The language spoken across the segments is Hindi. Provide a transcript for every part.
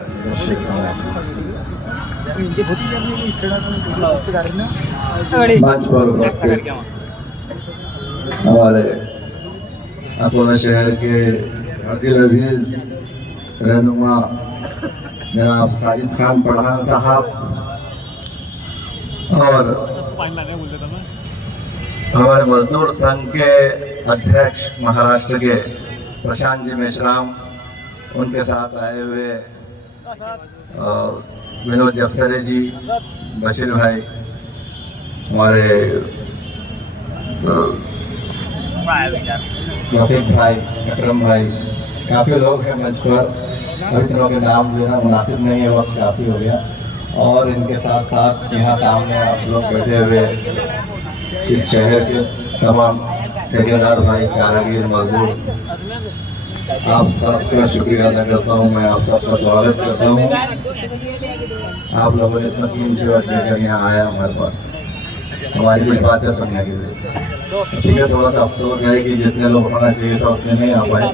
मंच पर उपस्थित हमारे अकोला शहर के अब्दुल अजीज रहनुमा जनाब साजिद खान पठान साहब और हमारे मजदूर संघ के अध्यक्ष महाराष्ट्र के प्रशांत जी मेश्राम, उनके साथ आए हुए विनोद जफसरे जी, बशीर भाई, हमारे रफीक भाई, अकरम भाई, काफ़ी लोग हैं मंच पर। सभी तरह के नाम लेना मुनासिब नहीं है, वक्त काफ़ी हो गया। और इनके साथ साथ यहाँ सामने आप लोग बैठे हुए इस शहर के तमाम ठेकेदार भाई, कारीगर, मजदूर, आप सबका शुक्रिया अदा करता हूँ। मैं आप सबका स्वागत करता हूँ। आप लोगों ने इतना कीमती वक्त देकर यहाँ आया हमारे पास हमारी कुछ बातें सुनने के लिए। ठीक है, थोड़ा सा अफसोस है कि जितने लोग होना चाहिए था उतने नहीं आ पाए।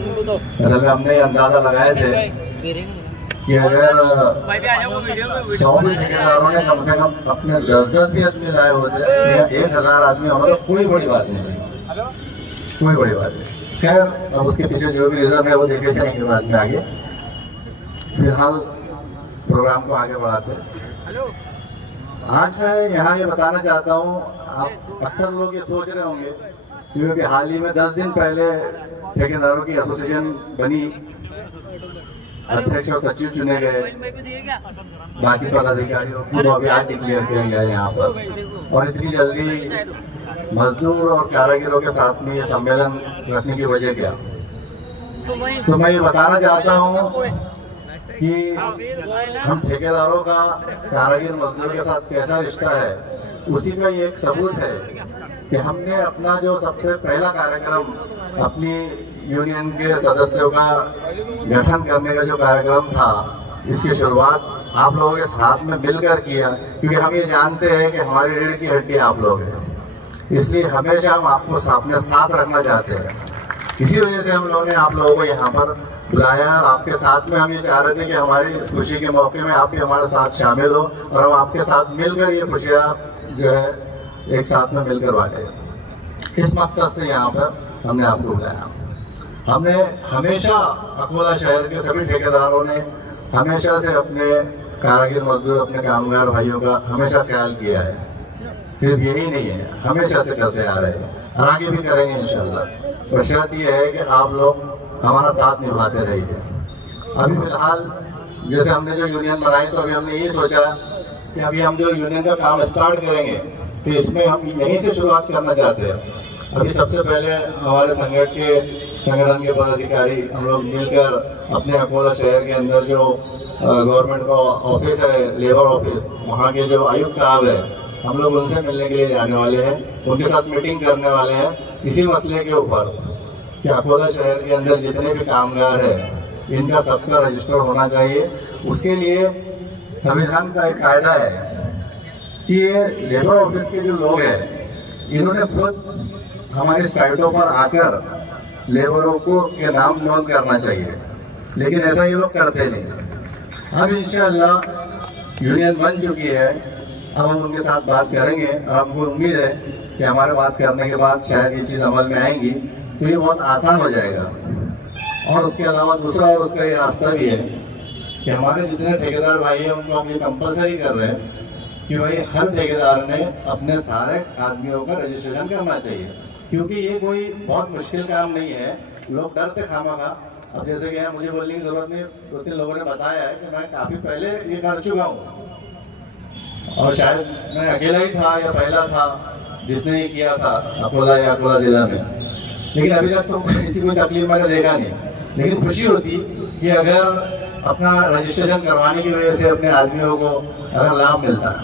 असल में हमने अंदाज़ा लगाए थे कि अगर 100 भी ठेकेदारों ने कम से कम अपने 10-10 भी आदमी लाए होते या 1000 आदमी होगा तो कोई बड़ी बात नहीं थी, कोई बड़ी बात नहीं। खैर, अब उसके पीछे जो भी रीज़न है वो देखे जाएंगे बाद में आगे। फिलहाल प्रोग्राम को आगे बढ़ाते हैं। आज मैं यहाँ ये बताना चाहता हूँ, आप अक्सर लोग ये सोच रहे होंगे क्योंकि हाल ही में 10 दिन पहले ठेकेदारों की एसोसिएशन बनी, अध्यक्ष और सचिव चुने गए, बाकी पदाधिकारियों को अभी आज डिक्लेयर किया गया यहाँ पर। और इतनी जल्दी मजदूर और कारीगरों के साथ में ये सम्मेलन रखने की वजह क्या? तो मैं ये बताना चाहता हूँ कि हम ठेकेदारों का कारीगर मजदूर के साथ कैसा रिश्ता है, उसी का ये एक सबूत है कि हमने अपना जो सबसे पहला कार्यक्रम अपनी यूनियन के सदस्यों का गठन करने का जो कार्यक्रम था, इसकी शुरुआत आप लोगों के साथ में मिलकर किया, क्योंकि हम ये जानते हैं कि हमारी रीढ़ की हड्डी आप लोग हैं। इसलिए हमेशा हम आपको अपने साथ रखना चाहते हैं। इसी वजह से हम लोगों ने आप लोगों को यहाँ पर बुलाया और आपके साथ में हम ये चाह रहे थे कि हमारी इस खुशी के मौके में आप भी हमारे साथ शामिल हो और हम आपके साथ मिलकर ये खुशियाँ जो है एक साथ में मिलकर बांटे। इस मकसद से यहाँ पर हमने आपको बुलाया। हमने हमेशा अकोला शहर के सभी ठेकेदारों ने हमेशा से अपने कारीगर मजदूर, अपने कामगार भाइयों का हमेशा ख्याल किया है। सिर्फ यही नहीं है, हमेशा से करते आ रहे हैं और आगे भी करेंगे इंशाल्लाह। तो शर्त यह है कि आप लोग हमारा साथ निभाते रहिए। अभी फिलहाल जैसे हमने जो यूनियन बनाई, तो अभी हमने ये सोचा कि अभी हम जो यूनियन का काम स्टार्ट करेंगे तो इसमें हम यहीं से शुरुआत करना चाहते हैं। अभी सबसे पहले हमारे संगठन के पदाधिकारी हम लोग मिलकर अपने अकोला शहर के अंदर जो गवर्नमेंट का ऑफिस है, लेबर ऑफिस, वहाँ के जो आयुक्त साहब है, हम लोग उनसे मिलने के लिए जाने वाले हैं, उनके साथ मीटिंग करने वाले हैं इसी मसले के ऊपर कि अकोला शहर के अंदर जितने भी कामगार हैं इनका सबका रजिस्टर होना चाहिए। उसके लिए संविधान का एक कायदा है कि ये लेबर ऑफिस के जो लोग हैं इन्होंने खुद हमारी साइटों पर आकर लेबरों को के नाम नोट करना चाहिए, लेकिन ऐसा ये लोग करते नहीं। अब इंशाअल्लाह यूनियन बन चुकी है, अब हम उनके साथ बात करेंगे और हमको उम्मीद है कि हमारे बात करने के बाद शायद ये चीज़ अमल में आएंगी तो ये बहुत आसान हो जाएगा। और उसके अलावा दूसरा और उसका ये रास्ता भी है कि हमारे जितने ठेकेदार भाई हैं उनको हम ये कंपलसरी कर रहे हैं कि भाई हर ठेकेदार ने अपने सारे आदमियों का रजिस्ट्रेशन करना चाहिए, क्योंकि ये कोई बहुत मुश्किल काम नहीं है। लोग डरते खामखा। अब जैसे कि मुझे बोलने की जरूरत नहीं, 2-3 लोगों ने बताया है कि मैं काफ़ी पहले ये कर चुका हूँ और शायद मैं अकेला ही था या पहला था जिसने ये किया था अकोला या अकोला ज़िला में, लेकिन अभी तक तो किसी कोई तकलीफ मैंने देखा नहीं। लेकिन खुशी होती कि अगर अपना रजिस्ट्रेशन करवाने की वजह से अपने आदमियों को अगर लाभ मिलता है।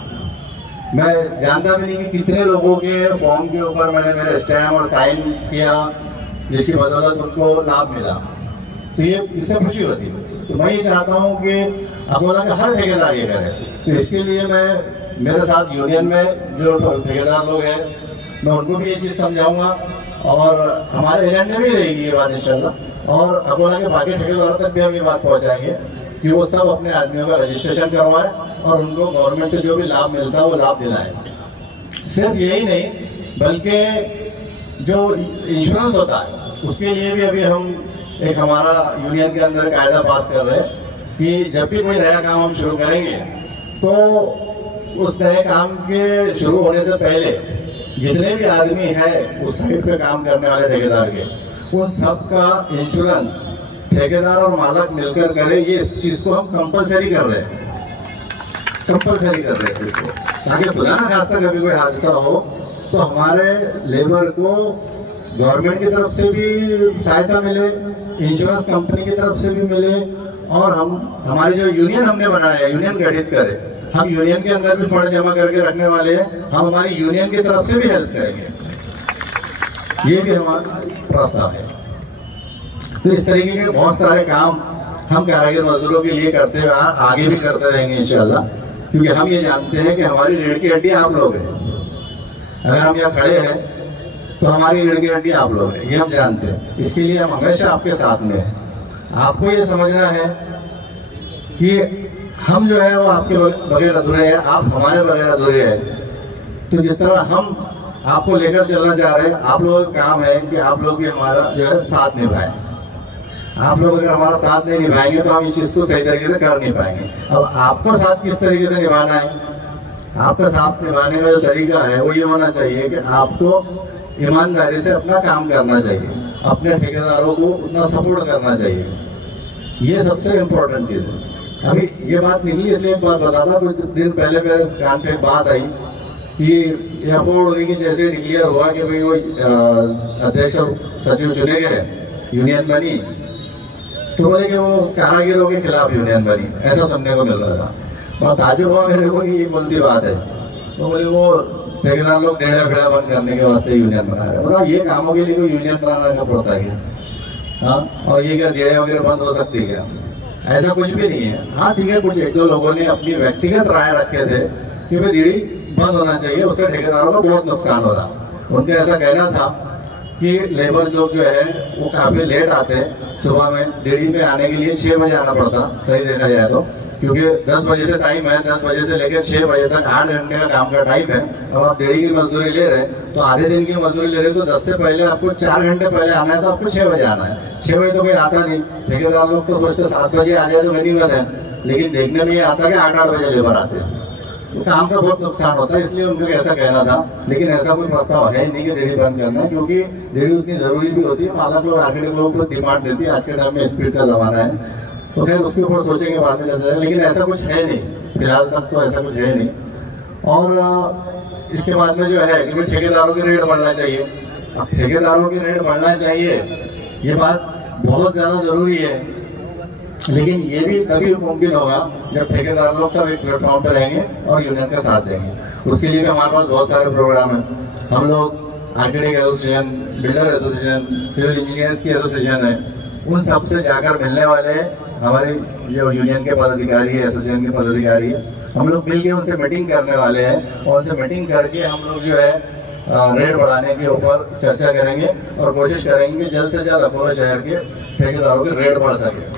मैं जानता भी नहीं कि कितने लोगों के फॉर्म के ऊपर मैंने मेरे स्टैम्प और साइन किया जिसकी बदौलत उनको लाभ मिला, तो ये इससे खुशी होती है। तो मैं ये चाहता हूँ कि अकोला के हर ठेकेदार ये करे। तो इसके लिए मैं मेरे साथ यूनियन में जो ठेकेदार लोग हैं मैं उनको भी ये चीज़ समझाऊंगा और हमारे एजेंडे में रहेगी ये बात इंशाल्लाह, और अकोला के बाकी ठेकेदारों तक भी हम ये बात पहुँचाएंगे कि वो सब अपने आदमियों का रजिस्ट्रेशन करवाए और उनको गवर्नमेंट से जो भी लाभ मिलता है वो लाभ दिलाए। सिर्फ यही नहीं बल्कि जो इंश्योरेंस होता है उसके लिए भी अभी हम एक हमारा यूनियन के अंदर कायदा पास कर रहे हैं कि जब भी कोई नया काम हम शुरू करेंगे तो उस नए काम के शुरू होने से पहले जितने भी आदमी है उस साइड पे काम करने वाले ठेकेदार के, वो सबका इंश्योरेंस ठेकेदार और मालक मिलकर करे। ये इस चीज को हम कंपलसरी कर रहे हैं, कंपलसरी कर रहे हैं इसको, ताकि खुदा ना खास्ता कभी कोई हादसा हो तो हमारे लेबर को गवर्नमेंट की तरफ से भी सहायता मिले, इंश्योरेंस कंपनी की तरफ से भी मिले, और हमारी जो यूनियन हमने बनाया है, यूनियन गठित करे, हम यूनियन के अंदर भी फंड जमा करके रखने वाले हैं, हम हमारी यूनियन की तरफ से भी हेल्प करेंगे। ये भी हमारा प्रस्ताव है। तो इस तरीके के बहुत सारे काम हम कारीगर मजदूरों के लिए करते हुए आगे भी करते रहेंगे इंशाल्लाह, क्योंकि हम ये जानते हैं कि हमारी रीढ़ की हड्डी आप लोग हैं। अगर हम यहाँ खड़े हैं तो हमारी रीढ़ की हड्डी आप लोग हैं, ये हम जानते हैं। इसके लिए हम हमेशा आपके साथ में हैं। आपको ये समझना है कि हम जो है वो आपके बगैर अधूरे हैं, आप हमारे बगैर अधूरे हैं। तो जिस तरह हम आपको लेकर चलना चाह रहे हैं, आप लोगों का काम है कि आप लोग भी हमारा जो है साथ निभाएं। आप लोग अगर हमारा साथ नहीं निभाएंगे तो हम इस चीज को सही तरीके से कर नहीं पाएंगे। अब आपको साथ किस तरीके से निभाना है, आपका साथ निभाने का जो तरीका है वो ये होना चाहिए कि आपको ईमानदारी से अपना काम करना चाहिए, अपने ठेकेदारों को उतना सपोर्ट करना चाहिए। ये सबसे इम्पोर्टेंट चीज है। अभी ये बात निकली इसलिए एक बात बताता, कुछ दिन पहले मेरे कान पे एक बात आई कि यह अफवाह हो गई कि जैसे डिक्लेयर हुआ कि भाई वो अध्यक्ष और सचिव चुने गए, यूनियन बनी, तो बोले कि वो कारागिरों के खिलाफ यूनियन बनी, ऐसा सुनने को मिल रहा था। और ताजुब हुआ मेरे को कि ये कौन सी बात है। तो बोले वो ठेकेदार लोग डेढ़ा फेड़ा बंद करने के वास्ते यूनियन बना रहे हैं। बोला ये कामों के लिए कोई यूनियन बनाना का पड़ता है क्या? हाँ, और ये क्या डेढ़े वगैरह बंद हो सकती है क्या? ऐसा कुछ भी नहीं है। हाँ ठीक है, कुछ एक दो लोगों ने अपनी व्यक्तिगत राय रखे थे कि भाई दीड़ी बंद होना चाहिए, उससे ठेकेदारों को बहुत नुकसान हो रहा। उनका ऐसा कहना था कि लेबर लोग जो है वो काफी लेट आते हैं, सुबह में दीड़ी पे आने के लिए 6 बजे आना पड़ता, सही देखा जाए तो, क्योंकि 10 बजे से टाइम है, 10 बजे से लेकर 6 बजे तक 8 घंटे का काम का टाइम है। अब आप डेढ़ी की मजदूरी ले रहे हैं तो आधे दिन की मजदूरी ले रहे हैं, तो 10 से पहले आपको 4 घंटे पहले आना है, तो आपको 6 बजे आना है। 6 बजे तो कोई आता नहीं, ठेकेदार लोग तो सोचते 7 बजे आ जाए तो गनीमत है, लेकिन देखने में ये आता कि 8-8 बजे लेबर आते हैं, तो काम का बहुत नुकसान होता है। इसलिए उनको ऐसा कहना था, लेकिन ऐसा कोई प्रस्ताव है नहीं कि डेढ़ी बंद करना है, क्योंकि डेढ़ी उतनी जरूरी भी होती है। मालक लोग आर्किटेक्ट लोगों को डिमांड देती है, आज के टाइम में स्पीड का जमाना है, तो खैर उसके ऊपर सोचेंगे बाद में चल जाएगा, लेकिन ऐसा कुछ है नहीं, फिलहाल तक तो ऐसा कुछ है नहीं। और इसके बाद में जो है कि ठेकेदारों की रेट बढ़ना चाहिए। अब ठेकेदारों की रेट बढ़ना चाहिए, ये बात बहुत ज्यादा जरूरी है, लेकिन ये भी तभी मुमकिन होगा जब ठेकेदार लोग सब एक प्लेटफॉर्म पर रहेंगे और यूनियन का साथ देंगे। उसके लिए भी हमारे पास बहुत सारे प्रोग्राम हैं। हम लोग architect association, builder association, civil engineers की एसोसिएशन है, उन सब से जाकर मिलने वाले हैं। हमारे जो यूनियन के पदाधिकारी है, एसोसिएशन के पदाधिकारी है, हम लोग मिलकर उनसे मीटिंग करने वाले हैं, और उनसे मीटिंग करके हम लोग जो है रेट बढ़ाने के ऊपर चर्चा करेंगे और कोशिश करेंगे कि जल्द से जल्द अपोलो शहर के ठेकेदारों के रेट बढ़ सके।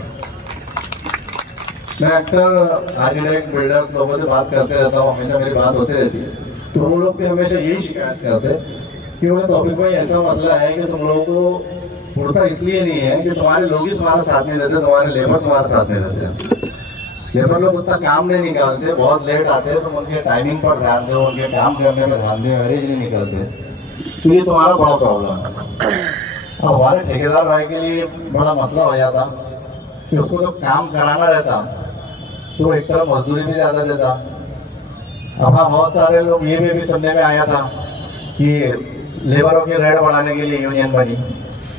मैं अक्सर आर्किटेक्ट बिल्डर्स लोगों से बात करते रहता हूँ, हमेशा मेरी बात होती रहती है, तो वो लोग भी हमेशा यही शिकायत करते कि वो टॉपिक भाई ऐसा मसला है कि तुम लोगों को पूर्णता इसलिए नहीं है कि तुम्हारे लोग ही तुम्हारा साथ नहीं देते, तुम्हारे लेबर तुम्हारा साथ नहीं देते। लेबर लोग उतना काम नहीं निकालते, बहुत लेट आते हैं, तुम उनके टाइमिंग पर ध्यान दो, उनके काम करने पर ध्यान दो, एवरेज नहीं निकलते, तो ये तुम्हारा बड़ा प्रॉब्लम है। अब हमारे ठेकेदार भाई के लिए बड़ा मसला हो जाता कि उसको तो काम कराना रहता तो एक तरफ मजदूरी भी ज्यादा देता। अब हाँ, बहुत सारे लोग ये भी सुनने में आया था कि लेबरों के रेट बढ़ाने के लिए यूनियन बनी।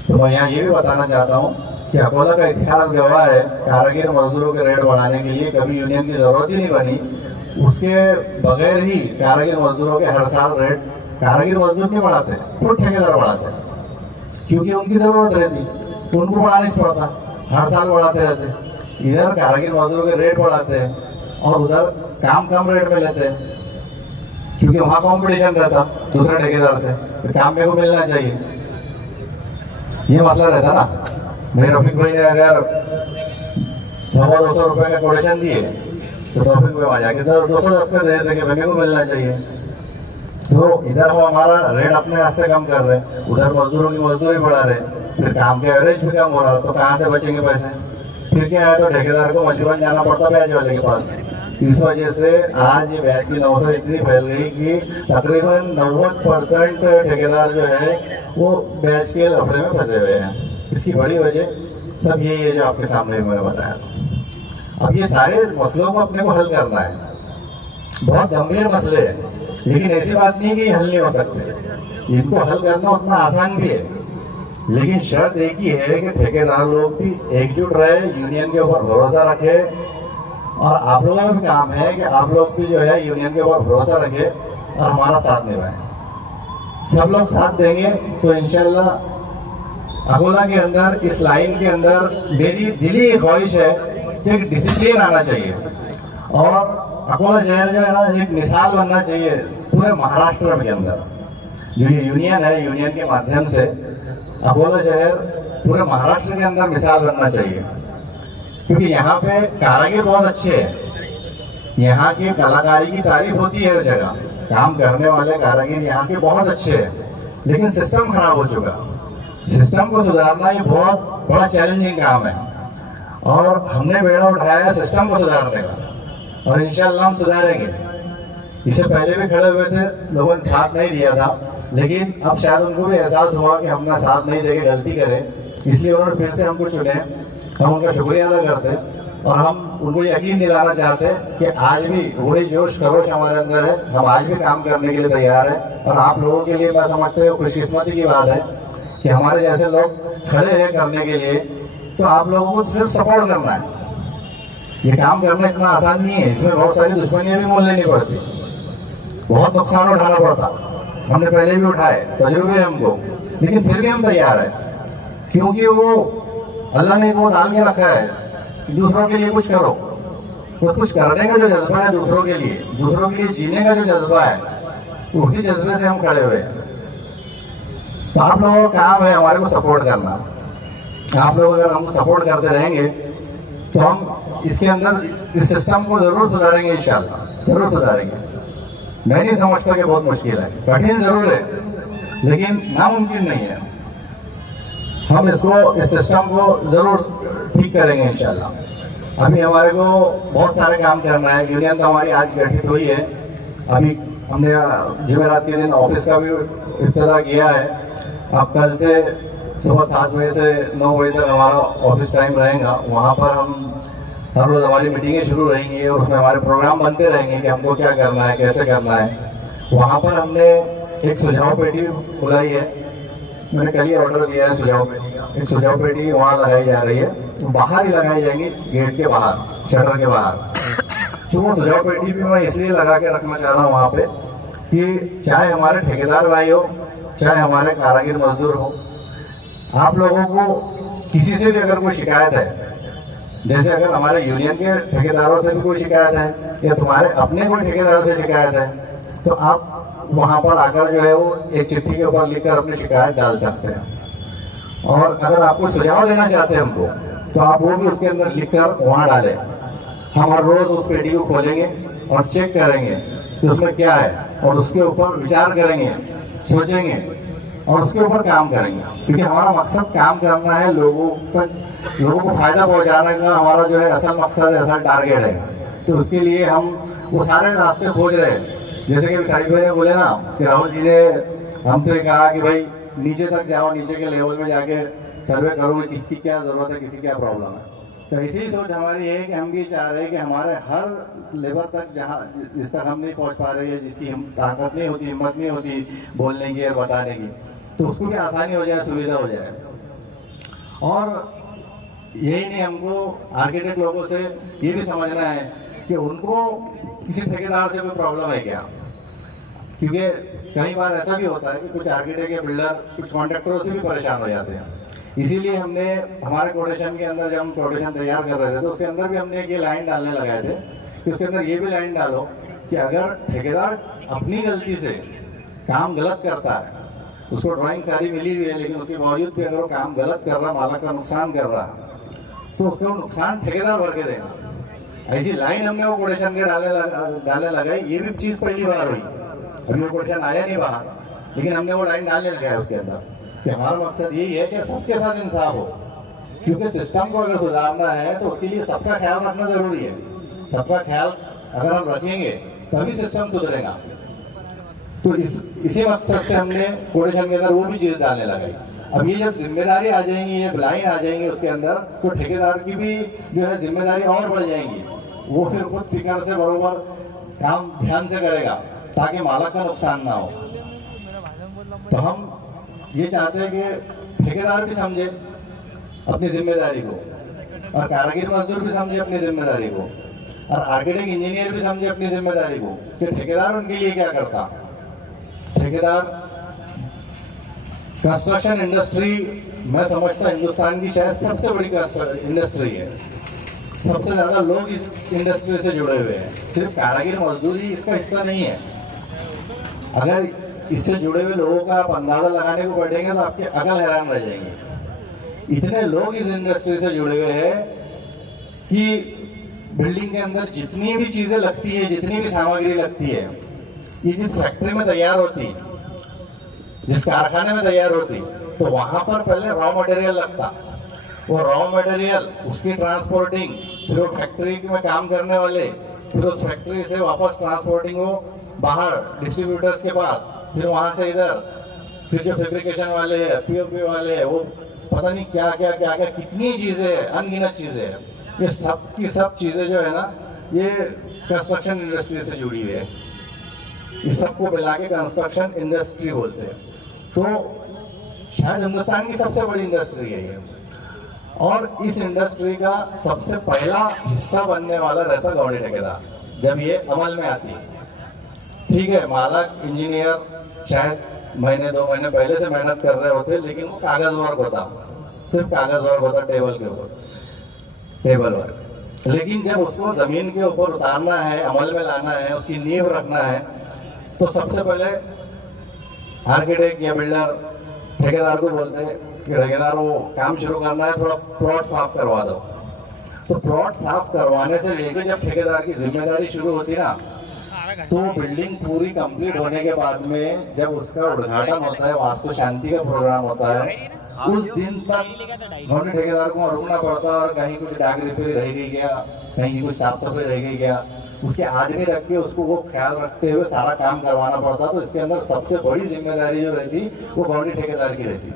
तो मैं यहाँ ये भी बताना चाहता हूँ कि अकोला का इतिहास गवाह है, कारीगर मजदूरों के रेट बढ़ाने के लिए कभी यूनियन की जरूरत ही नहीं बनी। उसके बगैर ही कारीगर मजदूरों के हर साल रेट कारीगर मजदूर नहीं बढ़ाते, खुद ठेकेदार बढ़ाते, क्योंकि उनकी जरूरत रहती, तो उनको बढ़ाना नहीं पड़ता, हर साल बढ़ाते रहते। इधर कारीगर मजदूरों के रेट बढ़ाते हैं और उधर काम कम रेट में लेते हैं, क्योंकि वहाँ कंपटीशन रहता दूसरे ठेकेदार से, तो काम मेरे को मिलना चाहिए, ये मसला रहता ना। मेरे रफीक भाई ने अगर 200 रुपये का कोटेशन दिए तो ट्रैफिक में आ जाके 210 का दे देंगे, मेरे को मिलना चाहिए। तो इधर हम हमारा रेट अपने हाथ से कम कर रहे हैं, उधर मजदूरों की मजदूरी बढ़ा रहे, फिर काम के एवरेज भी कम हो रहा, तो कहाँ से बचेंगे पैसे? फिर क्या है, तो ठेकेदार को मजबूरन जाना पड़ता ब्याज वाले के पास। इस वजह से आज ये ब्याज की नौसर इतनी फैल गई कि तकरीबन 90% ठेकेदार जो है वो ब्याज के लफड़े में फंसे हुए हैं। इसकी बड़ी वजह सब यही है जो आपके सामने मैंने बताया। अब ये सारे मसलों को अपने को हल करना है, बहुत गंभीर मसले हैं, लेकिन ऐसी बात नहीं कि हल नहीं हो सकते। इनको हल करना उतना आसान भी है, लेकिन शर्त एक ही है कि ठेकेदार लोग भी एकजुट रहे, यूनियन के ऊपर भरोसा रखे, और आप लोगों का भी काम है कि आप लोग भी जो है यूनियन के ऊपर भरोसा रखे और हमारा साथ निभाएं। सब लोग साथ देंगे तो इंशाल्लाह अकोला के अंदर, इस लाइन के अंदर मेरी दिली ख्वाहिश है कि एक डिसिप्लिन आना चाहिए, और अकोला शहर जो है ना एक मिसाल बनना चाहिए पूरे महाराष्ट्र के अंदर। जो ये यूनियन है, यूनियन के माध्यम से अकोला शहर पूरे महाराष्ट्र के अंदर मिसाल बनना चाहिए, क्योंकि यहाँ पे कारीगर बहुत अच्छे हैं, यहाँ की कलाकारी की तारीफ होती है हर जगह, काम करने वाले कारीगर यहाँ के बहुत अच्छे हैं, लेकिन सिस्टम खराब हो चुका। सिस्टम को सुधारना ये बहुत बड़ा चैलेंजिंग काम है, और हमने बेड़ा उठाया है सिस्टम को सुधारने का, और इंशाल्लाह हम सुधारेंगे। इससे पहले भी खड़े हुए थे, लोगों ने साथ नहीं दिया था, लेकिन अब शायद उनको भी एहसास हुआ कि हमने साथ नहीं देके गलती करे, इसलिए उन्होंने फिर से हमको चुने। हम उनका शुक्रिया अदा करते, और हम उनको यकीन दिलाना चाहते हैं कि आज भी वही जोश खरोश हमारे अंदर है, हम आज भी काम करने के लिए तैयार हैं। और आप लोगों के लिए मैं समझते हो खुशकिस्मती की बात है कि हमारे जैसे लोग खड़े हैं करने के लिए, तो आप लोगों को सिर्फ सपोर्ट करना है। ये काम करना इतना आसान नहीं है, इसमें बहुत सारी दुश्मनियां भी मोल लेनी पड़ती, बहुत नुकसान उठाना पड़ता, हमने पहले भी उठाए, तजुर्बे है हमको, लेकिन फिर भी हम तैयार है, क्योंकि वो अल्लाह ने वो डाल के रखा है कि दूसरों के लिए कुछ करो। कुछ करने का जो जज्बा है दूसरों के लिए जीने का जो जज्बा है, उसी जज्बे से हम खड़े हुए हैं। तो आप लोगों का काम है हमारे को सपोर्ट करना। आप लोग अगर हमको सपोर्ट करते रहेंगे तो हम इसके अंदर इस सिस्टम को जरूर सुधारेंगे, इंशाल्लाह जरूर सुधारेंगे। मैं नहीं समझता कि बहुत मुश्किल है, कठिन जरूर है, लेकिन नामुमकिन नहीं है। हम इस सिस्टम को जरूर ठीक करेंगे इंशाल्लाह। अभी हमारे को बहुत सारे काम करना है। यूनियन तो हमारी आज गठित हुई है, अभी हमने जुमेरात के दिन ऑफिस का भी इफ्तिताह किया है। अब कल से सुबह 7 बजे से 9 बजे तक हमारा ऑफिस टाइम रहेगा। वहाँ पर हम हर रोज़ हमारी मीटिंगें शुरू रहेंगी और उसमें हमारे प्रोग्राम बनते रहेंगे कि हमको क्या करना है, कैसे करना है। वहाँ पर हमने एक सुझाव पेटी बुलाई है, मैंने कल ही ऑर्डर दिया है सुझाव पेटी का। एक सुझाव पेटी वहाँ लगाई जा रही है, तो बाहर ही लगाई जाएगी, गेट के बाहर, शटर के बाहर। तो वो सुझाव पेटी भी मैं इसलिए लगा के रखना चाह रहा हूँ वहाँ पे कि चाहे हमारे ठेकेदार भाई हो, चाहे हमारे कारीगर मजदूर हो, आप लोगों को किसी से भी अगर कोई शिकायत है, जैसे अगर हमारे यूनियन के ठेकेदारों से भी कोई शिकायत है या तुम्हारे अपने कोई ठेकेदार से शिकायत है, तो आप वहाँ पर आकर जो है वो एक चिट्ठी के ऊपर लिखकर अपनी शिकायत डाल सकते हैं। और अगर आपको सुझाव देना चाहते हैं हमको, तो आप वो भी उसके अंदर लिखकर वहाँ डालें। हम हर रोज़ उस पेटी को खोलेंगे और चेक करेंगे कि उसमें क्या है, और उसके ऊपर विचार करेंगे, सोचेंगे और उसके ऊपर काम करेंगे। क्योंकि हमारा मकसद काम करना है, लोगों को फ़ायदा पहुँचाने का हमारा जो है असल मकसद, असल टारगेट है। तो उसके लिए हम वो सारे रास्ते खोज रहे हैं। जैसे कि साहिब भाई ने बोले ना कि राहुल जी ने हमसे कहा कि भाई नीचे तक जाओ, नीचे के लेवल में जाके सर्वे करो कि किसकी क्या ज़रूरत है, किसी क्या प्रॉब्लम है। तो इसी सोच हमारी है कि हम भी चाह रहे हैं कि हमारे हर लेवल तक जहाँ जिस तक हम नहीं पहुँच पा रहे हैं, जिसकी हम ताकत नहीं होती, हिम्मत नहीं होती बोलने की और बताने की, तो उसको भी आसानी हो जाए, सुविधा हो जाए। और यही नहीं, हमको आर्किटेक्ट लोगों से ये भी समझना है कि उनको किसी ठेकेदार से कोई प्रॉब्लम है क्या, क्योंकि कई बार ऐसा भी होता है कि कुछ आर्किटेक्ट या बिल्डर कुछ कॉन्ट्रैक्टरों से भी परेशान हो जाते हैं। इसीलिए हमने हमारे कोटेशन के अंदर, जब हम कोटेशन तैयार कर रहे थे, तो उसके अंदर भी हमने ये लाइन डालने लगाए थे कि उसके अंदर ये भी लाइन डालो कि अगर ठेकेदार अपनी गलती से काम गलत करता है, उसको ड्राइंग सारी मिली हुई है, लेकिन उसके बावजूद भी अगर वो काम गलत कर रहा, मालक का नुकसान कर रहा, तो उसका वो नुकसान ठेकेदार भर के देगा। ऐसी लाइन हमने वो कोटेशन के डालने लगाई, ये भी चीज पहली बार हुई। अभी वो कोटेशन आया नहीं बाहर, लेकिन हमने वो लाइन डालने लगाया उसके अंदर कि हमारा मकसद यही है कि सबके साथ इंसाफ हो, क्योंकि सिस्टम को अगर सुधारना है तो उसके लिए सबका ख्याल रखना जरूरी है। सबका ख्याल अगर हम रखेंगे तभी सिस्टम सुधरेगा। तो इसी मकसद से हमने कोटेशन के अंदर वो भी चीज डालने लगाई। अब ये जब जिम्मेदारी आ जाएंगी, ये लाइन आ जाएंगी उसके अंदर, तो ठेकेदार की भी जो है जिम्मेदारी और बढ़ जाएंगी। वो फिर खुद फिक्र से बरोबर काम ध्यान से करेगा ताकि मालक का नुकसान ना हो। तो हम ये चाहते हैं कि ठेकेदार भी समझे अपनी जिम्मेदारी को, और कारीगर मजदूर भी समझे अपनी जिम्मेदारी को, और आर्किटेक्ट इंजीनियर भी समझे अपनी जिम्मेदारी को कि ठेकेदार उनके लिए क्या करता। ठेकेदार कंस्ट्रक्शन इंडस्ट्री मैं समझता हिंदुस्तान की शायद सबसे बड़ी इंडस्ट्री है। सबसे ज्यादा लोग इस इंडस्ट्री से जुड़े हुए हैं। सिर्फ कारीगर मजदूरी इसका हिस्सा नहीं है। अगर इससे जुड़े हुए लोगों का आप अंदाजा लगाने को बैठेंगे तो आपके अकल हैरान रह जाएंगे। इतने लोग इस इंडस्ट्री से जुड़े हुए हैं कि बिल्डिंग के अंदर जितनी भी चीजें लगती है, जितनी भी सामग्री लगती है, ये जिस फैक्ट्री में तैयार होती, जिस कारखाने में तैयार होती, तो वहां पर पहले रॉ मटेरियल लगता। वो रॉ मटेरियल, उसकी ट्रांसपोर्टिंग, फिर वो फैक्ट्री में काम करने वाले, फिर उस फैक्ट्री से वापस ट्रांसपोर्टिंग हो बाहर डिस्ट्रीब्यूटर्स के पास, फिर वहां से इधर, फिर जो फैब्रिकेशन वाले हैं, पीओपी वाले हैं, वो पता नहीं क्या क्या क्या क्या कितनी चीजें हैं, अनगिनत चीजें हैं। ये सब की सब चीजें जो है ना, ये कंस्ट्रक्शन इंडस्ट्री से जुड़ी हुई है। इस सबको मिला के कंस्ट्रक्शन इंडस्ट्री बोलते हैं। तो शायद हिंदुस्तान की सबसे बड़ी इंडस्ट्री है ये, और इस इंडस्ट्री का सबसे पहला हिस्सा बनने वाला रहता गौड़ी ठेकेदार जब ये अमल में आती है। ठीक है, मालक इंजीनियर शायद महीने 2 महीने पहले से मेहनत कर रहे होते, लेकिन वो कागज वर्क होता, सिर्फ कागज वर्क होता, टेबल के ऊपर टेबल वर्क। लेकिन जब उसको जमीन के ऊपर उतारना है, अमल में लाना है, उसकी नींव रखना है, तो सबसे पहले आर्किटेक्ट या बिल्डर ठेकेदार को बोलते हैं कि ठेकेदार वो काम शुरू करना है, थोड़ा प्लॉट साफ करवा दो। तो प्लॉट साफ करवाने से लेकर जब ठेकेदार की जिम्मेदारी शुरू होती ना, तो बिल्डिंग पूरी कंप्लीट होने के बाद में जब उसका उद्घाटन होता है, वास्तु शांति का प्रोग्राम होता है, उस दिन तक गौंडी ठेकेदार को रुकना पड़ता है। और कहीं कुछ डाक रिपेयर रह गई क्या, कहीं कुछ साफ सफाई रह गई क्या, उसके आदमी रख के उसको वो ख्याल रखते हुए सारा काम करवाना पड़ता। तो इसके अंदर सबसे बड़ी जिम्मेदारी जो रहती वो गौंडी ठेकेदार की रहती।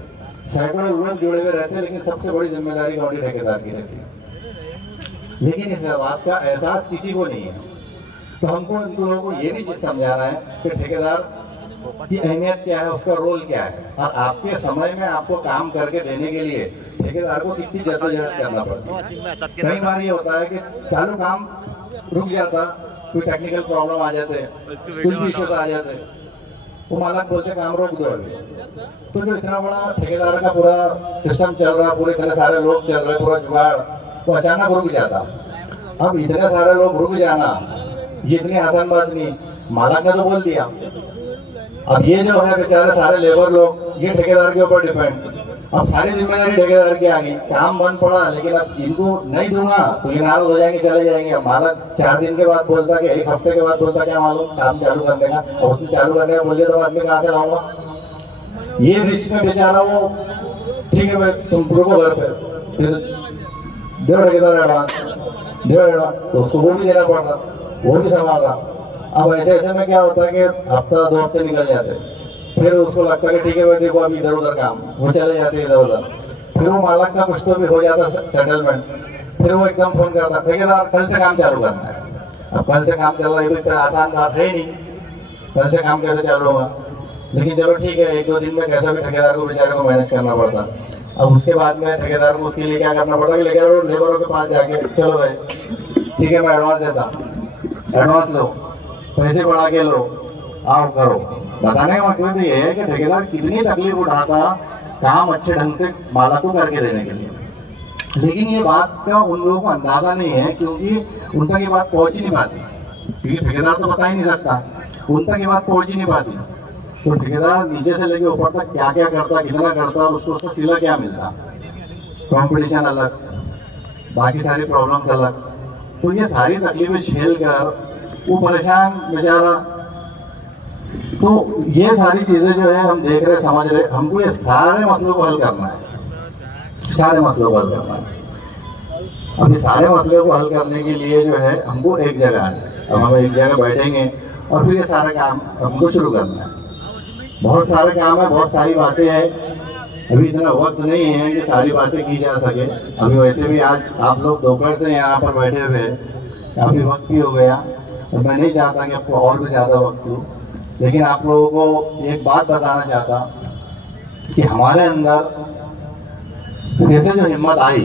सैकड़ों लोग जुड़े हुए रहते, लेकिन सबसे बड़ी जिम्मेदारी गौंडी ठेकेदार की रहती। लेकिन इस बात का एहसास किसी को नहीं है। तो हमको इन लोगों को ये भी चीज समझाना है कि ठेकेदार की अहमियत क्या है, उसका रोल क्या है, और आपके समय में आपको काम करके देने के लिए ठेकेदार को कितनी जद्दोजहद करना पड़ता है। कई बार ये होता है कि चालू काम रुक जाता, कोई टेक्निकल प्रॉब्लम आ जाते, कुछ भी इश्यूज आ जाते, वो मालक बोलते काम रोक दो अभी। तो जो इतना बड़ा ठेकेदार का पूरा सिस्टम चल रहा, पूरे इतने सारे लोग चल रहे, पूरा जुगाड़, वो अचानक रुक जाता। अब इतने सारे लोग रुक जाना ये इतनी आसान बात नहीं। मालक ने तो बोल दिया, अब ये जो है बेचारे सारे लेबर लोग, ये ठेकेदार के ऊपर डिपेंड। अब सारी जिम्मेदारी ठेकेदार की आ गई, काम बंद पड़ा, लेकिन अब इनको नहीं दूंगा तो ये नाराज हो जाएंगे, चले जाएंगे। अब मालक 4 दिन के बाद बोलता कि 1 हफ्ते के बाद बोलता क्या मालूम काम चालू करने का, और उसने चालू करने का बोल दिया तो आदमी कहाँ से लाऊंगा। ये रिस्क में बेचारा वो, ठीक है भाई तुम रुको घर पे, फिर दो ठेकेदार एडवांस तो उसको वो भी देना पड़ रहा, वो भी संभाल रहा। अब ऐसे में क्या होता है कि हफ्ता 2 हफ्ते निकल जाते, फिर उसको लगता है कि ठीक है भाई देखो अभी इधर उधर काम, वो चले जाते इधर उधर। फिर वो मालक का कुछ तो भी हो जाता सेटलमेंट, फिर वो एकदम फोन करता ठेकेदार कल से काम चालू करना है। अब कल से काम चल रहा है तो इतना आसान बात है ही नहीं, कल से काम कैसे चालू होगा। लेकिन चलो ठीक है, 1-2 दिन में कैसा भी ठेकेदार को बेचारे को मैनेज करना पड़ता। अब उसके बाद में ठेकेदार को उसके लिए क्या करना पड़ता कि लेबरों के पास जाके चलो भाई ठीक है मैं एडवांस देता, एडवांस लो, पैसे बढ़ा के लो, आओ करो। बताने का मतलब ये है कि ठेकेदार कितनी तकलीफ उठाता काम अच्छे ढंग से मालक को करके देने के लिए। लेकिन ये बात का उन लोगों को अंदाजा नहीं है, क्योंकि उन तक ये बात पहुंच ही नहीं पाती, क्योंकि ठेकेदार तो बता ही नहीं सकता, उन तक ये बात पहुंच ही नहीं पाती। तो ठेकेदार नीचे से लेके ऊपर तक क्या क्या करता, कितना करता, और उसको उसका सिला क्या मिलता। कंपटीशन अलग, बाकी सारी प्रॉब्लम्स अलग। तो ये सारी तकलीफें झेल कर वो परेशान बेचारा। तो ये सारी चीजें जो है हम देख रहे, समझ रहे, हमको ये सारे मसलों को हल करना है, सारे मसलों को हल करना है। अब ये सारे मसलों को हल करने के लिए जो है हमको एक जगह है, अब हम एक जगह बैठेंगे और फिर ये सारे काम हमको शुरू करना है। बहुत सारे काम है, बहुत सारी बातें हैं, अभी इतना वक्त नहीं है कि सारी बातें की जा सके। अभी वैसे भी आज आप लोग दोपहर से यहाँ पर बैठे हुए हैं, काफ़ी वक्त भी हो गया, तो मैं नहीं चाहता कि आपको और भी ज़्यादा वक्त दूँ, लेकिन आप लोगों को एक बात बताना चाहता कि हमारे अंदर जैसे जो हिम्मत आई,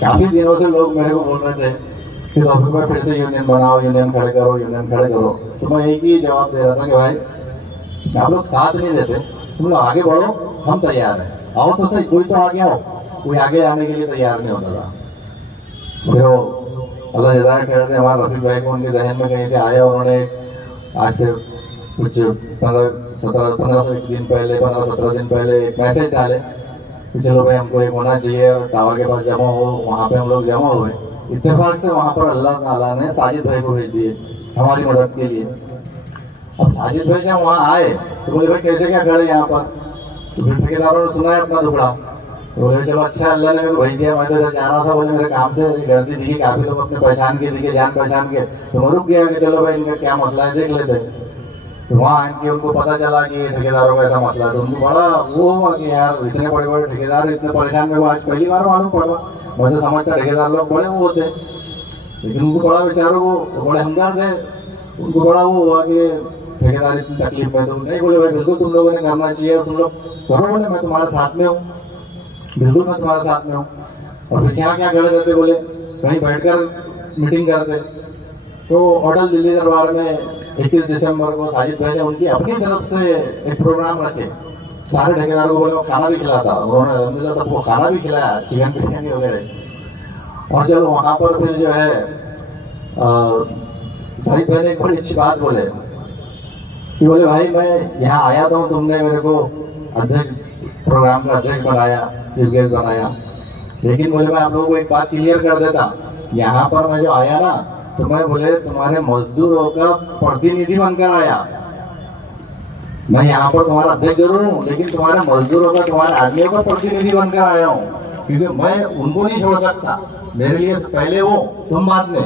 काफ़ी दिनों से लोग मेरे को बोल रहे थे कि रफीक भाई फिर से यूनियन बनाओ, यूनियन खड़े करो, यूनियन खड़े करो। तो मैं एक ही जवाब दे रहा था कि भाई आप लोग साथ नहीं देते, तुम लोग आगे बढ़ो, हम तैयार हैं, आओ तो सही, कोई तो आगे आओ। कोई आगे आने के लिए तैयार नहीं होता था। फिर वो अल्लाह जज़ाया खैर दे, हमारे रफीक भाई को उनके जहन में कहीं से आया, उन्होंने आज से कुछ 15-17 दिन पहले, 15-17 दिन पहले एक मैसेज डाले कि चलो भाई हमको एक होना चाहिए और टावर के पास जमा हो। वहाँ पे हम लोग जमा हुए, इत्तेफाक से वहाँ पर अल्लाह ताला ने साजिद भाई को भेज दिए हमारी मदद के लिए। अब साजिद भाई जब वहाँ आए तो बोले भाई कैसे क्या खड़े यहाँ पर, तो फिर ठेकेदारों ने सुना है अपना दुखड़ा, तो बोले चलो अच्छा अल्लाह ने मेरे को भेज दिया, मैं तो इधर जा रहा था, बोले मेरे काम से गर्दी दिखी, काफ़ी लोग अपने पहचान के दिखे, जान पहचान के, तो मैं रुक गया कि चलो भाई इनका क्या मसला है देख लेते। तो वहाँ इनके उनको पता चला कि ठेकेदारों का ऐसा मसला है, तो उनको बड़ा वो हुआ कि यार इतने बड़े बड़े ठेकेदार इतने परेशान में, वो आज पहली बार मालूम पड़ा। मैं तो समझता ठेकेदार लोग बड़े वो होते, लेकिन उनको बड़ा बेचारों को बड़े हमदर्द है, उनको बड़ा वो हुआ कि ठेकेदार इतनी तकलीफ में। तो नहीं बोले भाई बिल्कुल तुम लोगों ने करना चाहिए और तुम लोग करो, बोले मैं तुम्हारे साथ में हूँ, बिल्कुल मैं तुम्हारे साथ में हूँ। और फिर क्या क्या खड़े रहते, बोले कहीं बैठकर मीटिंग करते। तो होटल दिल्ली दरबार में 21 दिसंबर को साजिद भाई ने उनकी अपनी तरफ से एक प्रोग्राम रखे, सारे ठेकेदारों को बोले वो खाना भी खिलाता, उन्होंने अलहमदिल्ला सबको खाना भी खिलाया, चिकन बिरयानी वगैरह। और चलो वहाँ पर फिर जो है साजिद भाई ने एक बड़ी अच्छी बात बोले कि बोले भाई मैं यहाँ आया था, तुमने मेरे को अध्यक्ष, प्रोग्राम का अध्यक्ष बनाया, चीफ गेस्ट बनाया, लेकिन बोले मैं आप लोगों को एक बात क्लियर कर देता, यहाँ पर मैं जो आया ना तो मैं बोले तुम्हारे मजदूरों का प्रतिनिधि बनकर आया। मैं यहाँ पर तुम्हारा अध्यक्ष जरूर हूँ, लेकिन तुम्हारे मजदूरों का, तुम्हारे आदमियों का प्रतिनिधि बनकर आया हूँ, क्योंकि मैं उनको नहीं छोड़ सकता, मेरे लिए पहले वो, तुम बाद में।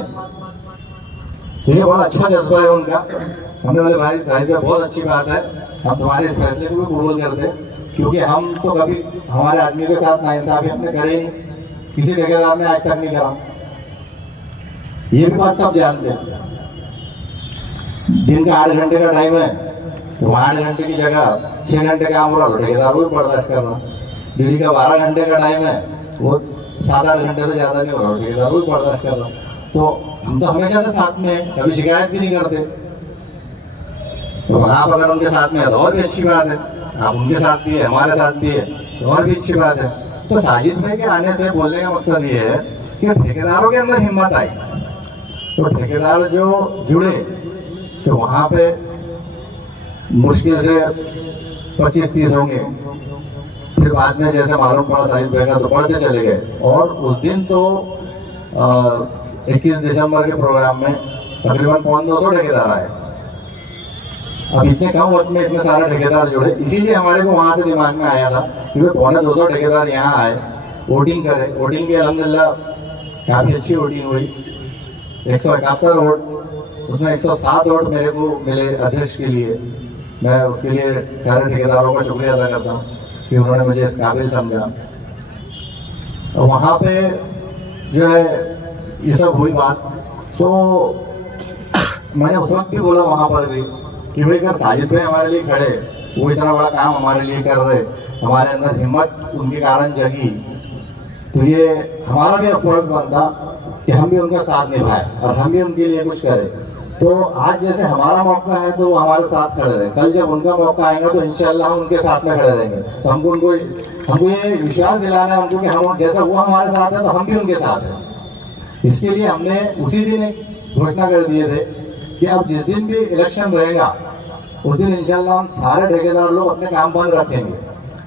तो ये बहुत अच्छा जज्बा है उनका। हमने बोले भाई बहुत अच्छी बात है, हम तुम्हारे इस फैसले को भी कबूल करते, क्योंकि हम तो कभी हमारे आदमियों के साथ नाइंसाफी हमने करे नहीं, किसी ठेकेदार ने आज तक नहीं करा, ये भी बात सब जानते हैं। दिन का 8 घंटे का टाइम है, तो 8 घंटे की जगह 6 घंटे काम हो रहा है, ठेकेदार को भी बर्दाश्त करना। दिल्ली का 12 घंटे का टाइम है, वो 7-8 घंटे से ज़्यादा नहीं हो रहा, ठेकेदार को भी बर्दाश्त करना। तो हम तो हमेशा से साथ में हैं, कभी शिकायत भी नहीं करते। तो आप अगर उनके साथ में है तो और भी अच्छी बात है, आप उनके साथ भी है, हमारे साथ भी है, तो और भी अच्छी बात है। तो साजिद भाई के आने से बोलने का मकसद ये है कि ठेकेदारों के अंदर हिम्मत आई, तो ठेकेदार जो जुड़े, तो वहाँ पे मुश्किल से 25-30 होंगे। फिर बाद में जैसे मालूम पड़ा साजिद भाई का, तो बढ़ते चले गए। और उस दिन तो 21 दिसंबर के प्रोग्राम में तकरीबन 200 ठेकेदार आए। अब इतने कम वक्त में इतने सारे ठेकेदार जुड़े, इसीलिए हमारे को वहाँ से दिमाग में आया था कि 250 ठेकेदार यहाँ आए, वोटिंग करे। वोटिंग की अल्हम्दुलिल्लाह काफ़ी अच्छी वोटिंग हुई, 171 वोट, उसमें 107 वोट मेरे को मिले अध्यक्ष के लिए। मैं उसके लिए सारे ठेकेदारों का शुक्रिया अदा करता हूँ कि उन्होंने मुझे इस काबिल समझा। वहाँ पे जो है ये सब हुई बात, तो मैंने उस वक्त भी बोला वहाँ पर भी कि भाई अगर साजिद भाई हमारे लिए खड़े, वो इतना बड़ा काम हमारे लिए कर रहे, हमारे अंदर हिम्मत उनके कारण जगी, तो ये हमारा भी फर्ज बनता कि हम भी उनका साथ निभाएं और हम भी उनके लिए कुछ करें। तो आज जैसे हमारा मौका है तो वो हमारे साथ खड़े रहे, कल जब उनका मौका आएगा तो इंशाल्लाह हम उनके साथ में खड़े रहेंगे। तो हमको ये विश्वास दिलाना है उनको कि हम जैसा वो हमारे साथ है तो हम भी उनके साथ हैं। इसके लिए हमने उसी दिन एक घोषणा कर दिए थे कि अब जिस दिन भी इलेक्शन रहेगा उस दिन इंशाल्लाह हम सारे ठेकेदार लोग अपने काम बंद रखेंगे,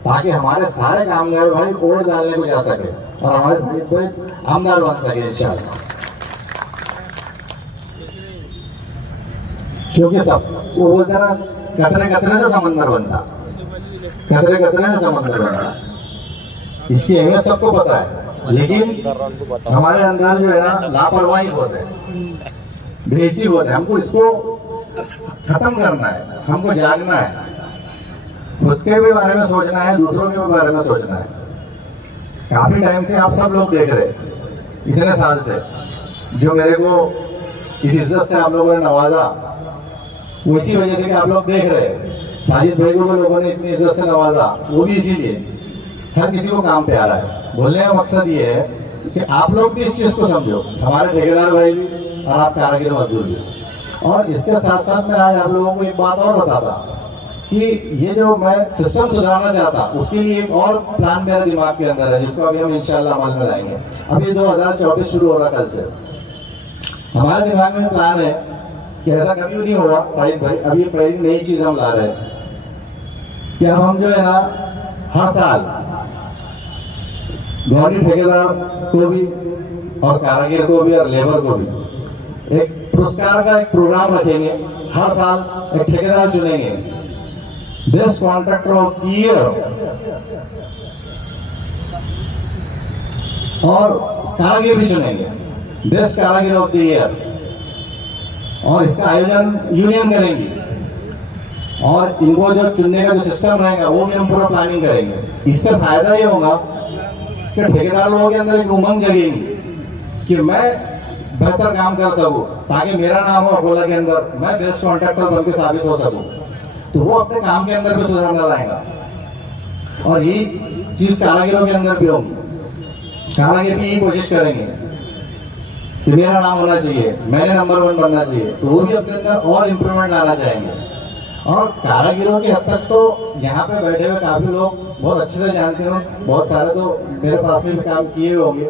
ताकि हमारे सारे कामगार भाई वोट डालने को जा सके। और हमारे साहिब भाई आमदार बन सके इंशाल्लाह। क्योंकि सब वो बोलते हैं ना, कतरे कतरे से समंदर बनता, कतरे कतरे से समंदर बनता। इसकी अहमियत सबको पता है, लेकिन हमारे अंदर जो है ना लापरवाही बहुत है, बेसी बहुत है। हमको इसको खत्म करना है, हमको जागना है, खुद के भी बारे में सोचना है, दूसरों के भी बारे में सोचना है। काफी टाइम से आप सब लोग देख रहे, इतने साल से जो मेरे को इस इज्जत से आप लोगों ने नवाजा, वो इसी वजह से कि आप लोग देख रहे। साजिद भाई को लोगों ने इतनी इज्जत से नवाजा, वो भी इसीलिए। हर किसी को काम प्यारा है। बोलने का मकसद ये है कि आप लोग भी इस चीज को समझो, हमारे ठेकेदार भाई भी और आप कारीगर मजदूर भी। और इसके साथ साथ मैं आज आप लोगों को एक बात और बताता कि ये जो मैं सिस्टम सुधारना चाहता, उसके लिए एक और प्लान मेरे दिमाग के अंदर है, जिसको अभी हम इंशाल्लाह अमल में लाएंगे। अभी 2024 शुरू हो रहा कल से। हमारे दिमाग में प्लान है कि ऐसा कभी नहीं हुआ साहिद भाई, अभी पहली नई चीज हम ला रहे हैं कि अब हम जो है ना हर साल गवर्नमेंट ठेकेदार को भी और कारीगर को भी और लेबर को भी एक पुरस्कार का एक प्रोग्राम रखेंगे। हर साल एक ठेकेदार चुनेंगे, बेस्ट कॉन्ट्रैक्टर ऑफ ईयर, और कारीगर भी चुनेंगे बेस्ट कारीगर ऑफ द ईयर। और इसका आयोजन यूनियन करेंगी, और इनको जो चुनने का जो सिस्टम रहेगा वो भी हम पूरा प्लानिंग करेंगे। इससे फायदा ये होगा कि ठेकेदार लोगों के अंदर एक उमंग जगेगी कि मैं बेहतर काम कर सकूं, ताकि मेरा नाम हो अकोला के अंदर, मैं बेस्ट कॉन्ट्रैक्टर बनकर साबित हो सकूं। तो वो अपने काम के अंदर भी सुधारना लाएगा। और यही चीज कारीगरों के अंदर भी होगी। कारीगर भी यही कोशिश करेंगे कि मेरा नाम होना चाहिए, मैंने नंबर 1 बनना चाहिए। तो वो भी अपने अंदर और इम्प्रूवमेंट लाना चाहेंगे। और कारीगरों की हद तक तो यहाँ पे बैठे हुए काफी लोग बहुत अच्छे से जानते हो, बहुत सारे तो मेरे पास में भी काम किए हुए होंगे।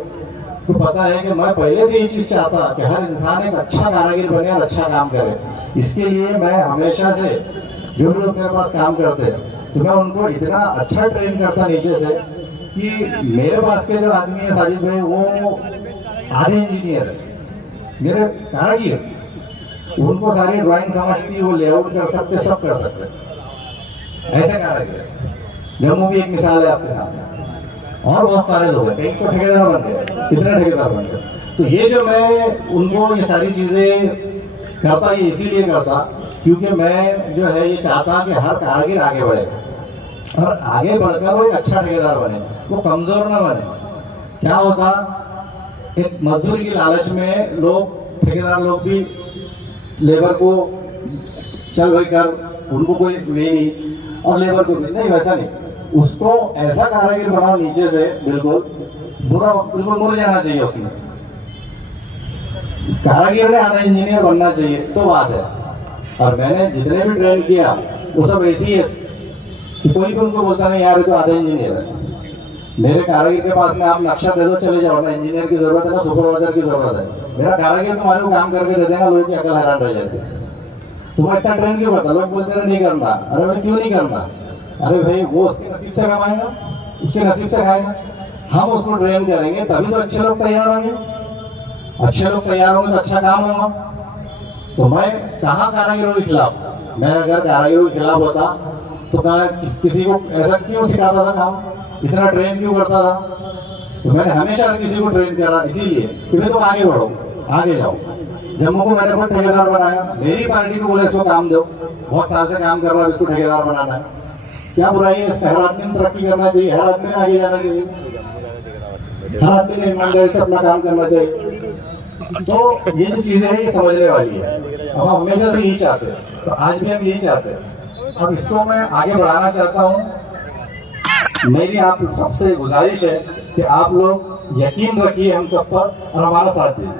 तो पता है कि मैं पहले से ये चीज चाहता कि हर इंसान एक अच्छा कारीगर बने और अच्छा काम करे। इसके लिए मैं हमेशा से जो लोग मेरे पास काम करते हैं, तो मैं उनको इतना अच्छा ट्रेन करता नीचे से कि मेरे पास के जो आदमी है साजिद भाई, वो आधे इंजीनियर है, मेरे कारीगर, उनको सारी ड्राइंग समझती, वो लेआउट कर सकते, सब कर सकते, ऐसे कारीगर। जम्मू भी एक मिसाल है आपके सामने, और बहुत सारे लोग हैं। कई को ठेकेदार बन गए, कितने ठेकेदार बन गए। तो ये जो मैं उनको ये सारी चीजें करता, ये इसीलिए करता क्योंकि मैं जो है ये चाहता कि हर कारीगर आगे बढ़े, और आगे बढ़कर वो एक अच्छा ठेकेदार बने, वो कमजोर ना बने। क्या होता, एक मजदूरी की लालच में लोग, ठेकेदार लोग भी लेबर को चल भाई कर, उनको कोई वे नहीं, और लेबर को भी नहीं, वैसा नहीं। उसको ऐसा कारीगर बनाओ नीचे से, बिल्कुल बुरा, बिल्कुल मुड़ जाना चाहिए उसमें। कारीगर ने आधा इंजीनियर बनना चाहिए तो बात है। और मैंने जितने भी ट्रेन किया वो सब ऐसी है कि कोई भी उनको बोलता नहीं यार ये तो आधा इंजीनियर है। मेरे कारीगर के पास में आप नक्शा दे दो, चले जाओ, ना इंजीनियर की जरूरत है ना सुपरवाइजर की जरूरत है। मेरा कारीगर तुम्हारे को काम करके दे देगा, लोगों की अकल हैरान रह जाती है। तुम इतना ट्रेन क्यों करता, लोग बोलते नहीं करना। अरे भाई क्यों नहीं करना, अरे भाई वो उसके नसीब से कमाएगा, उसके नसीब से खाएगा। हम उसको ट्रेन करेंगे तभी तो अच्छे लोग तैयार होंगे, अच्छे लोग तैयार होंगे तो अच्छा काम होगा। तो मैं कहाँ कारीगरों के खिलाफ, मैं अगर कारीगरों के खिलाफ होता तो कहा किसी को ऐसा क्यों सिखाता था काम, इतना ट्रेन क्यों करता था। तो मैंने हमेशा किसी को ट्रेन करा इसीलिए कि भाई तुम आगे बढ़ो, आगे जाओ। जम्मू को मैंने बहुत ठेकेदार बनाया, मेरी पार्टी को बोला इसको काम दो, बहुत साल से काम कर रहा है, इसको ठेकेदार बनाना है। क्या बुराई है इसमें, हर आदमी ने तरक्की करना चाहिए, हर आदमी ने आगे जाना चाहिए, हर आदमी ने ईमानदारी से अपना काम करना चाहिए। तो ये जो चीजें हैं ये समझने वाली है। अब हम हमेशा से यही चाहते हैं, तो आज भी हम यही चाहते हैं। अब इसको मैं आगे बढ़ाना चाहता हूँ। मेरी आप सबसे गुजारिश है कि आप लोग यकीन रखिए हम सब पर और हमारा साथ दीजिए,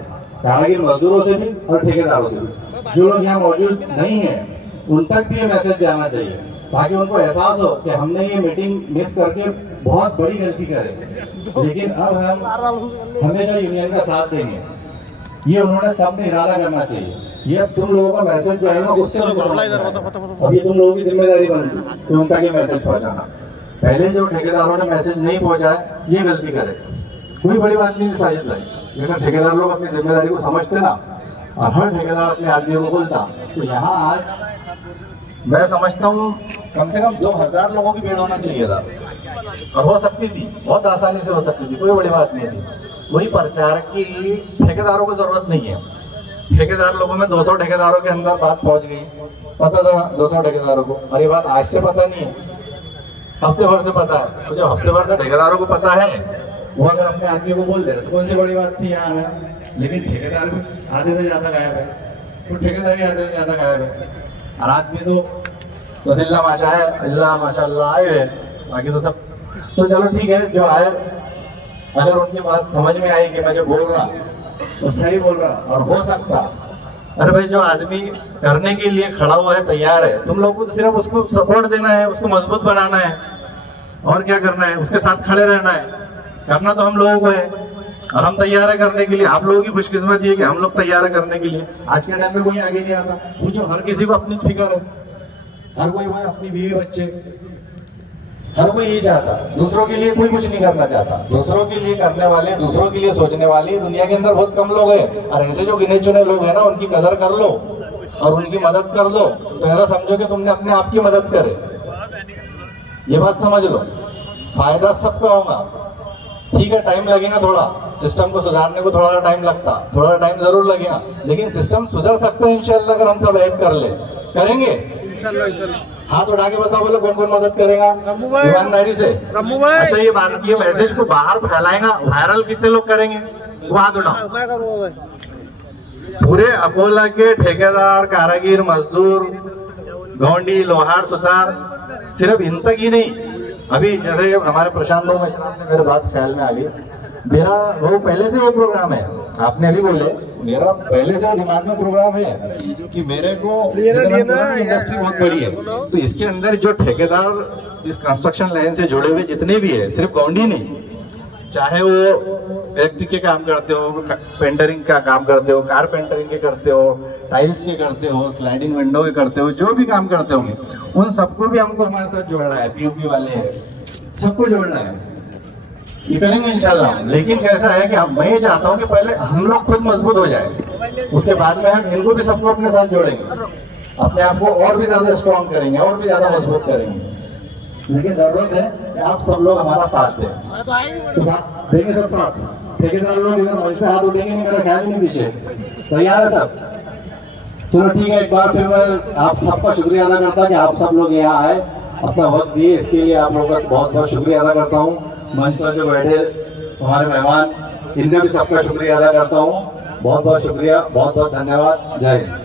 कारीगर मजदूरों से भी और ठेकेदारों से भी। जो लोग यहाँ मौजूद नहीं है उन तक भी ये मैसेज जाना चाहिए, ताकि उनको एहसास हो कि हमने ये मीटिंग मिस करके बहुत बड़ी गलती करे, लेकिन अब हम हमेशा यूनियन का साथ देंगे। ये उन्होंने सबने इरादा करना चाहिए। ये तुम लोगों का मैसेज जो है ना उससे अब ये तुम लोगों की जिम्मेदारी बनती कि उनका ये मैसेज पहुंचाना। पहले जो ठेकेदारों ने मैसेज नहीं पहुंचाया ये गलती करे, कोई बड़ी बात नहीं साजिद भाई, लेकिन ठेकेदार लोग अपनी जिम्मेदारी को समझते ना और हर ठेकेदार अपने आदमियों को बोलता, तो यहाँ आज मैं समझता हूँ कम से कम 2000 लोगों की भीड़ होना चाहिए था, और हो सकती थी, बहुत आसानी से हो सकती थी, कोई बड़ी बात नहीं थी। वही प्रचार की ठेकेदारों को जरूरत नहीं है। ठेकेदार लोगों में 200 ठेकेदारों के अंदर बात पहुंच गई, पता था 200 ठेकेदारों को, और ये बात आज से पता नहीं है, हफ्ते भर से पता है। तो जो हफ्ते भर से ठेकेदारों को पता है, वो अगर अपने आदमी को बोल दे रहे तो कौन सी बड़ी बात थी यहाँ आना। लेकिन ठेकेदार भी आधे से ज्यादा गायब है, तो ठेकेदार भी आधे से ज्यादा गायब है, और आदमी तो दिल्ला माशा है, अल्लाह माशाअल्लाह आए हैं, बाकी तो सब तो चलो ठीक है। जो आए अगर उनकी बात समझ में आई कि मैं जो बोल रहा तो सही बोल रहा, और हो सकता, अरे भाई जो आदमी करने के लिए खड़ा हुआ है, तैयार है, तुम लोगों को तो सिर्फ उसको सपोर्ट देना है, उसको मजबूत बनाना है, और क्या करना है, उसके साथ खड़े रहना है। करना तो हम लोगों को है, और हम तैयार है करने के लिए। आप लोगों की खुशकिस्मती है कि हम लोग तैयार है करने के लिए। आज के टाइम में कोई आगे नहीं आता, पूछो, हर किसी को अपनी फिक्र है, हर कोई अपनी बीवी बच्चे, हर कोई ये चाहता, दूसरों के लिए कोई कुछ नहीं करना चाहता। दूसरों के लिए करने वाले, दूसरों के लिए सोचने वाले दुनिया के अंदर बहुत कम लोग हैं, और ऐसे जो गिने चुने लोग हैं ना, उनकी कदर कर लो और उनकी मदद कर दो, तो ऐसा समझो कि तुमने अपने आप की मदद करे। ये बात समझ लो, फायदा सबका होगा। ठीक है, टाइम लगेगा, थोड़ा सिस्टम को सुधारने को थोड़ा टाइम लगता, थोड़ा टाइम जरूर लगेगा, लेकिन सिस्टम सुधर सकता है इंशाल्लाह, अगर हम सब ऐड कर ले। करेंगे इंशाल्लाह। हाथ उठा के बताओ, बोलो कौन कौन मदद करेगा ईमानदारी से। अच्छा, ये बात, ये मैसेज को बाहर फैलाएगा, वायरल कितने लोग करेंगे, वो हाथ उठाओ। पूरे अकोला के ठेकेदार, कारागिर, मजदूर, गौंडी, लोहार, सुतार, सिर्फ इन तक ही नहीं। अभी जैसे हमारे प्रशांत भाऊ मेश्राम ने मेरे बात ख्याल में आ गई, मेरा वो पहले से वो प्रोग्राम है, आपने अभी बोले, मेरा पहले से दिमाग में प्रोग्राम है कि मेरे को इंडस्ट्री बहुत बड़ी है, तो इसके अंदर जो ठेकेदार इस कंस्ट्रक्शन लाइन से जुड़े हुए जितने भी है, सिर्फ गौंडी नहीं, चाहे वो इलेक्ट्रिक के काम करते हो, पेंटरिंग का काम करते हो, कारपेंटरिंग के करते हो, टाइल्स के करते हो, स्लाइडिंग विंडो के करते हो, जो भी काम करते होंगे, उन सबको भी हमको हमारे साथ जोड़ना है। पीओपी वाले हैं, सबको जोड़ना है, ये करेंगे इंशाल्लाह। लेकिन कैसा है कि मैं ये चाहता हूँ कि पहले हम लोग खुद मजबूत हो जाए, उसके बाद में हम इनको भी सबको अपने साथ जोड़ेंगे, अपने आप को और भी ज्यादा स्ट्रॉन्ग करेंगे, और भी ज्यादा मजबूत करेंगे। लेकिन जरूरत है कि आप सब लोग हमारा साथ दें, तो देंगे सब साथ। ठेकेदार लोग इधर मंच पे हाथ उठेंगे नहीं, मेरा ख्याल नहीं पीछे, तैयार है सब? चलो ठीक है, एक बार फिर मैं आप सबका शुक्रिया अदा करता कि आप सब लोग यहाँ आए, अपना वक्त दिए, इसके लिए आप लोगों का बहुत बहुत शुक्रिया अदा करता हूँ। मंच पर जो बैठे हमारे मेहमान, इनका भी सबका शुक्रिया अदा करता हूँ। बहुत बहुत शुक्रिया, बहुत बहुत धन्यवाद। जय हिंद।